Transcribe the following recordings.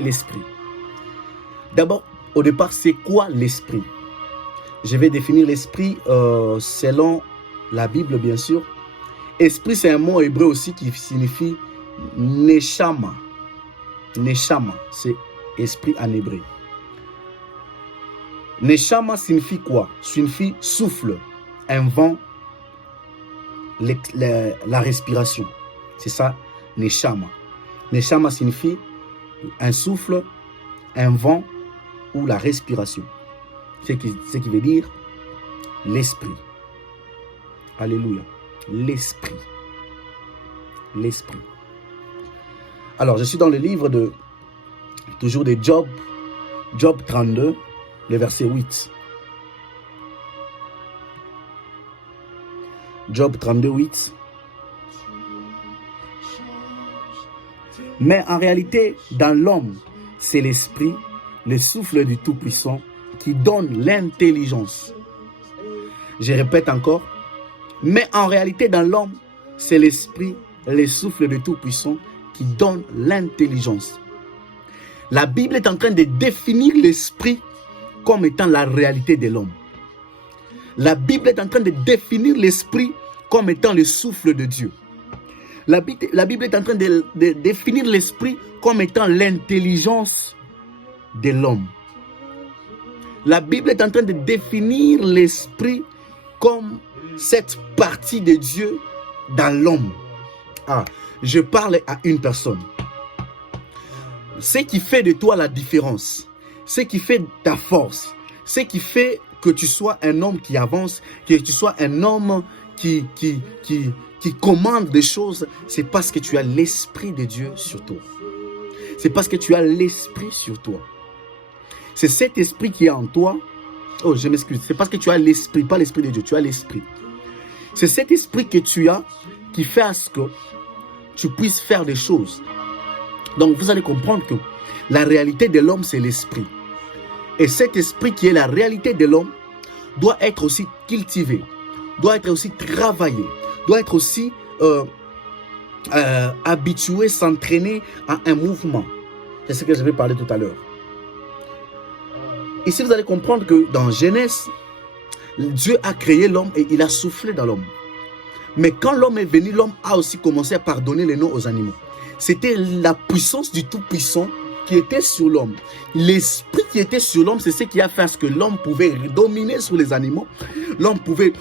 l'esprit. D'abord, au départ, c'est quoi l'esprit? Je vais définir l'esprit selon la Bible, bien sûr. Esprit, c'est un mot hébreu aussi qui signifie neshama. Neshama, c'est esprit en hébreu. Neshama signifie quoi? Signifie souffle, un vent, la respiration. C'est ça, neshama. Neshama signifie un souffle, un vent ou la respiration. Ce qui veut dire l'esprit. Alléluia. L'esprit. L'esprit. Alors, je suis dans le livre toujours de Job, Job 32, le verset 8. Job 32, 8. Mais en réalité, dans l'homme, c'est l'esprit, le souffle du Tout-Puissant qui donne l'intelligence. Je répète encore. Mais en réalité, dans l'homme, c'est l'esprit, le souffle du Tout-Puissant qui donne l'intelligence. La Bible est en train de définir l'esprit comme étant la réalité de l'homme. La Bible est en train de définir l'esprit comme étant le souffle de Dieu. La Bible est en train de définir l'esprit comme étant l'intelligence de l'homme. La Bible est en train de définir l'esprit comme cette partie de Dieu dans l'homme. Ah, je parle à une personne. Ce qui fait de toi la différence, ce qui fait ta force, ce qui fait que tu sois un homme qui avance, que tu sois un homme qui commande des choses, c'est parce que tu as l'esprit de Dieu sur toi. C'est parce que tu as l'esprit sur toi. C'est cet esprit qui est en toi. Oh, je m'excuse. C'est parce que tu as l'esprit, pas l'esprit de Dieu, tu as l'esprit. C'est cet esprit que tu as qui fait à ce que tu puisses faire des choses. Donc, vous allez comprendre que la réalité de l'homme, c'est l'esprit. Et cet esprit qui est la réalité de l'homme doit être aussi cultivé, doit être aussi travaillé, doit être aussi habitué, s'entraîner à un mouvement. C'est ce que je vais parler tout à l'heure. Ici, vous allez comprendre que dans Genèse, Dieu a créé l'homme et il a soufflé dans l'homme. Mais quand l'homme est venu, l'homme a aussi commencé à pardonner les noms aux animaux. C'était la puissance du Tout-Puissant qui était sur l'homme. L'esprit qui était sur l'homme, c'est ce qui a fait que l'homme pouvait dominer sur les animaux. L'homme pouvait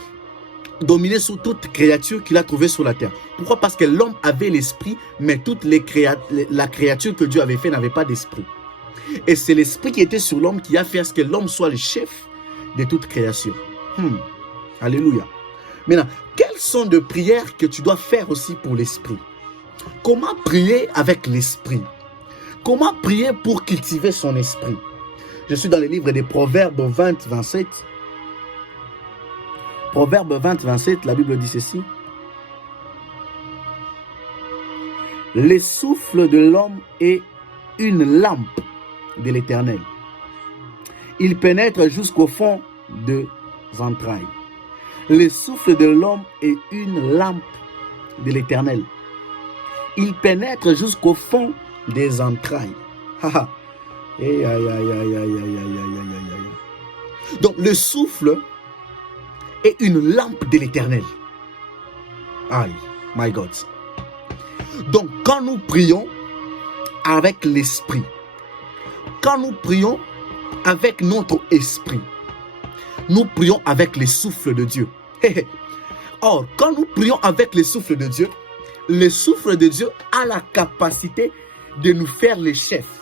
dominer sur toute créature qu'il a trouvée sur la terre. Pourquoi? Parce que l'homme avait l'esprit, mais toute la créature que Dieu avait fait n'avait pas d'esprit. Et c'est l'esprit qui était sur l'homme qui a fait que l'homme soit le chef de toute création. Alléluia. Maintenant, quelles sont les prières que tu dois faire aussi pour l'esprit? Comment prier avec l'esprit? Comment prier pour cultiver son esprit? Je suis dans le livre des Proverbes 20, 27. Proverbes 20, 27, la Bible dit ceci. Le souffle de l'homme est une lampe de l'Éternel. Il pénètre jusqu'au fond des entrailles. Le souffle de l'homme est une lampe de l'Éternel. Il pénètre jusqu'au fond des entrailles. Donc le souffle est une lampe de l'Éternel. Aïe, my God. Donc quand nous prions avec l'esprit, quand nous prions avec notre esprit, nous prions avec le souffle de Dieu. Or, quand nous prions avec le souffle de Dieu a la capacité de nous faire les chefs.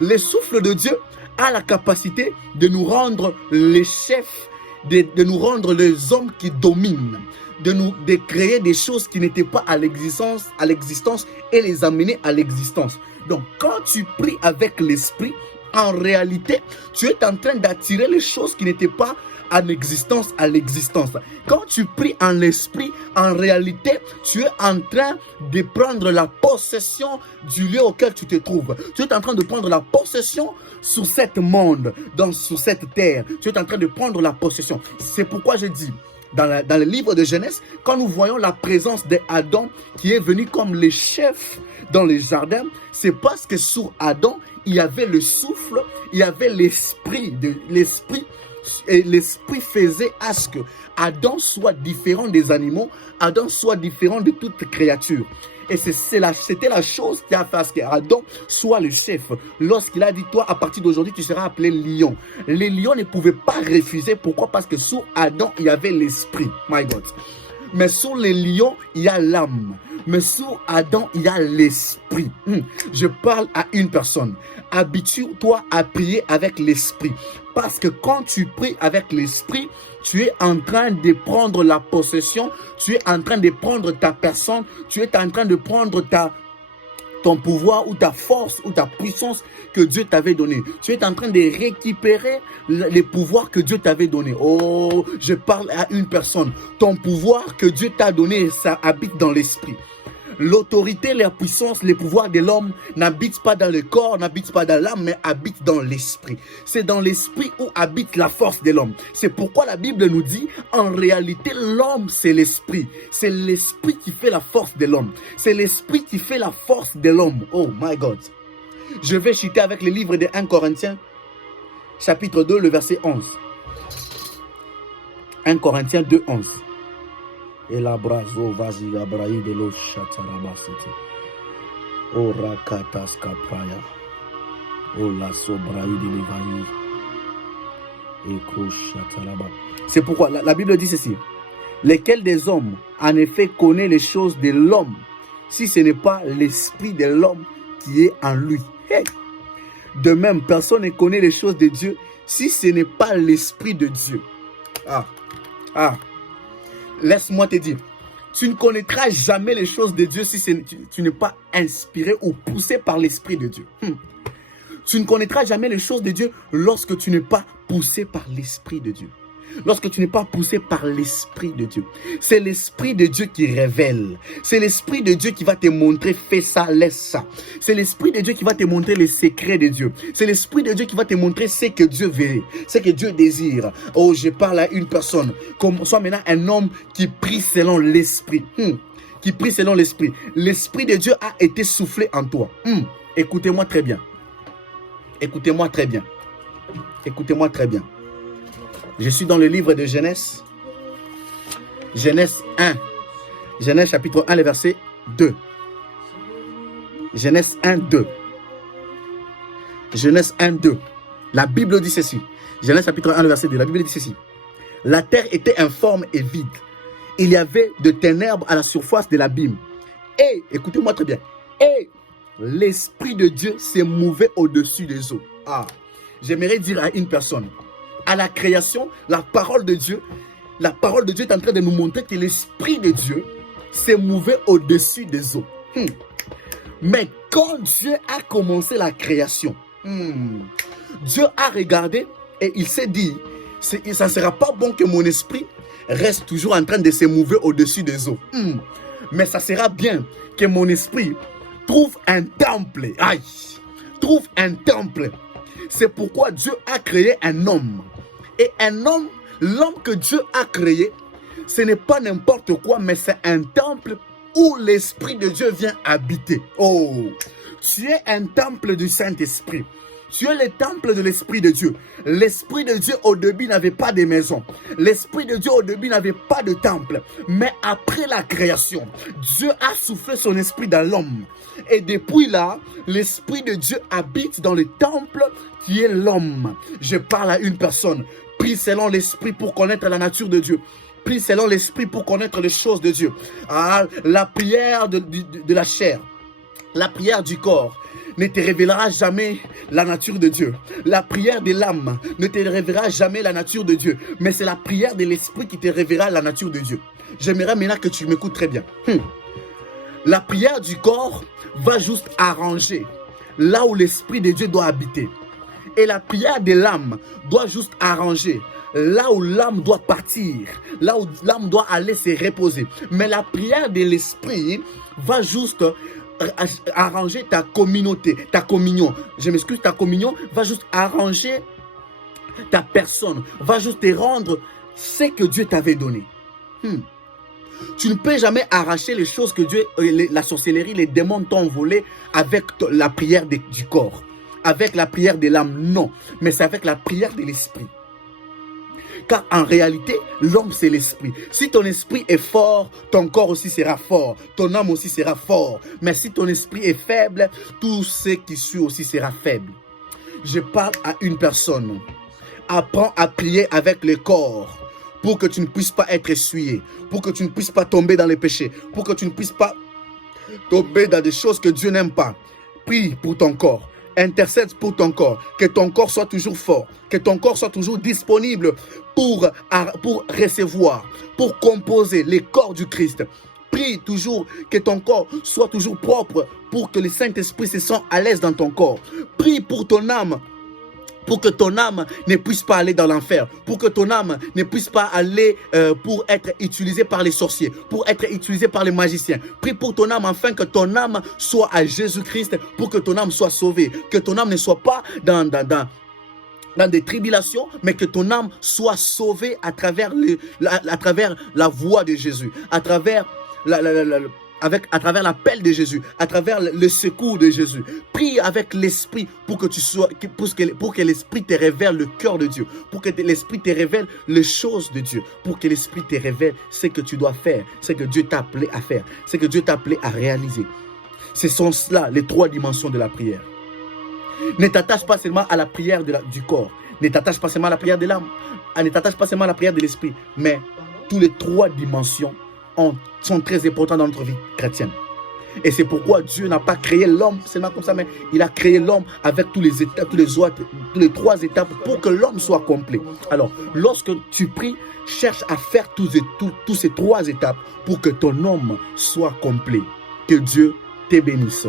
Le souffle de Dieu a la capacité de nous rendre les chefs, de nous rendre les hommes qui dominent, de créer des choses qui n'étaient pas à l'existence et les amener à l'existence. Donc, quand tu pries avec l'esprit, en réalité, tu es en train d'attirer les choses qui n'étaient pas en existence à l'existence. Quand tu pries en l'esprit, en réalité, tu es en train de prendre la possession du lieu auquel tu te trouves. Tu es en train de prendre la possession sur cet monde, sur cette terre. Tu es en train de prendre la possession. C'est pourquoi je dis, dans le livre de Genèse, quand nous voyons la présence d'Adam qui est venu comme le chef dans le jardin, c'est parce que sur Adam, il y avait le souffle, il y avait l'esprit, et l'esprit faisait à ce que Adam soit différent des animaux, Adam soit différent de toute créature. Et c'était la chose qui a fait à ce qu'Adam soit le chef. Lorsqu'il a dit, toi, à partir d'aujourd'hui, tu seras appelé lion. Les lions ne pouvaient pas refuser. Pourquoi? Parce que sous Adam, il y avait l'esprit. My God. Mais sous les lions, il y a l'âme. Mais sous Adam, il y a l'esprit. Je parle à une personne. Habitue-toi à prier avec l'esprit. Parce que quand tu pries avec l'esprit, tu es en train de prendre la possession, tu es en train de prendre ta personne, tu es en train de prendre ton pouvoir ou ta force ou ta puissance que Dieu t'avait donné. Tu es en train de récupérer les pouvoirs que Dieu t'avait donné. Oh, je parle à une personne. Ton pouvoir que Dieu t'a donné, ça habite dans l'esprit. L'autorité, la puissance, les pouvoirs de l'homme n'habitent pas dans le corps, n'habitent pas dans l'âme, mais habitent dans l'esprit. C'est dans l'esprit où habite la force de l'homme. C'est pourquoi la Bible nous dit, en réalité, l'homme, c'est l'esprit. C'est l'esprit qui fait la force de l'homme. C'est l'esprit qui fait la force de l'homme. Oh my God. Je vais citer avec le livre de 1 Corinthiens, chapitre 2, le verset 11. 1 Corinthiens 2, 11. Et la brazo vazi abrahi de lo chatarabasete. O rakatas kapraya. O la sobrahi de levahi. Et chataraba. C'est pourquoi la Bible dit ceci. Lesquels des hommes, en effet, connaît les choses de l'homme, si ce n'est pas l'esprit de l'homme qui est en lui. Hey. De même, personne ne connaît les choses de Dieu si ce n'est pas l'esprit de Dieu. Laisse-moi te dire, tu ne connaîtras jamais les choses de Dieu si tu n'es pas inspiré ou poussé par l'esprit de Dieu. Tu ne connaîtras jamais les choses de Dieu lorsque tu n'es pas poussé par l'esprit de Dieu. Lorsque tu n'es pas poussé par l'esprit de Dieu. C'est l'esprit de Dieu qui révèle. C'est l'esprit de Dieu qui va te montrer, fais ça, laisse ça. C'est l'esprit de Dieu qui va te montrer les secrets de Dieu. C'est l'esprit de Dieu qui va te montrer ce que Dieu veut, ce que Dieu désire. Oh, je parle à une personne. Comme soit maintenant un homme qui prie selon l'esprit. Qui prie selon l'esprit. L'esprit de Dieu a été soufflé en toi. Écoutez-moi très bien. Écoutez-moi très bien. Écoutez-moi très bien. Je suis dans le livre de Genèse. Genèse 1. Genèse chapitre 1, le verset 2. Genèse 1, 2. Genèse 1, 2. La Bible dit ceci. Genèse chapitre 1, le verset 2. La Bible dit ceci. La terre était informe et vide. Il y avait de ténèbres à la surface de l'abîme. Et, écoutez-moi très bien. Et l'Esprit de Dieu s'est mouvé au-dessus des eaux. J'aimerais dire à une personne. À la création, la parole de Dieu est en train de nous montrer que l'Esprit de Dieu s'est mouvé au-dessus des eaux. Mais quand Dieu a commencé la création, Dieu a regardé et il s'est dit, ça ne sera pas bon que mon esprit reste toujours en train de se mouver au-dessus des eaux. Mais ça sera bien que mon esprit trouve un temple. Trouve un temple. C'est pourquoi Dieu a créé un homme. Et un homme, l'homme que Dieu a créé, ce n'est pas n'importe quoi, mais c'est un temple où l'Esprit de Dieu vient habiter. Oh, tu es un temple du Saint-Esprit. Tu es le temple de l'Esprit de Dieu. L'Esprit de Dieu au début n'avait pas de maison. L'Esprit de Dieu au début n'avait pas de temple. Mais après la création, Dieu a soufflé son esprit dans l'homme. Et depuis là, l'Esprit de Dieu habite dans le temple qui est l'homme. Je parle à une personne. Prie selon l'Esprit pour connaître la nature de Dieu. Prie selon l'Esprit pour connaître les choses de Dieu. La prière de la chair, la prière du corps ne te révélera jamais la nature de Dieu. La prière de l'âme ne te révélera jamais la nature de Dieu. Mais c'est la prière de l'Esprit qui te révélera la nature de Dieu. J'aimerais maintenant que tu m'écoutes très bien. La prière du corps va juste arranger là où l'Esprit de Dieu doit habiter. Et la prière de l'âme doit juste arranger là où l'âme doit partir, là où l'âme doit aller se reposer. Mais la prière de l'Esprit va juste arranger ta communauté, ta communion. Je m'excuse, ta communion va juste arranger ta personne, va juste te rendre ce que Dieu t'avait donné. Tu ne peux jamais arracher les choses que Dieu, la sorcellerie, les démons t'ont volées avec la prière du corps, avec la prière de l'âme. Non, mais c'est avec la prière de l'esprit. Car en réalité, l'homme, c'est l'esprit. Si ton esprit est fort, ton corps aussi sera fort. Ton âme aussi sera fort. Mais si ton esprit est faible, tout ce qui suit aussi sera faible. Je parle à une personne. Apprends à prier avec le corps pour que tu ne puisses pas être essuyé, pour que tu ne puisses pas tomber dans les péchés, pour que tu ne puisses pas tomber dans des choses que Dieu n'aime pas. Prie pour ton corps. Intercède pour ton corps, que ton corps soit toujours fort, que ton corps soit toujours disponible pour recevoir, pour composer les corps du Christ. Prie toujours que ton corps soit toujours propre pour que le Saint-Esprit se sente à l'aise dans ton corps. Prie pour ton âme, pour que ton âme ne puisse pas aller dans l'enfer, pour que ton âme ne puisse pas aller pour être utilisée par les sorciers, pour être utilisée par les magiciens. Prie pour ton âme afin que ton âme soit à Jésus-Christ, pour que ton âme soit sauvée, que ton âme ne soit pas dans des tribulations, mais que ton âme soit sauvée à travers la voix de Jésus, à travers l'appel de Jésus, à travers le secours de Jésus. Prie avec l'esprit pour que l'esprit te révèle le cœur de Dieu, pour que l'esprit te révèle les choses de Dieu, pour que l'esprit te révèle ce que tu dois faire, ce que Dieu t'a appelé à faire, ce que Dieu t'a appelé à réaliser. Ce sont cela les trois dimensions de la prière. Ne t'attache pas seulement à la prière du corps, ne t'attache pas seulement à la prière de l'âme, ne t'attache pas seulement à la prière de l'esprit, mais toutes les trois dimensions sont très importants dans notre vie chrétienne. Et c'est pourquoi Dieu n'a pas créé l'homme seulement comme ça, mais il a créé l'homme avec toutes les trois étapes pour que l'homme soit complet. Alors, lorsque tu pries, cherche à faire toutes ces trois étapes pour que ton homme soit complet. Que Dieu te bénisse.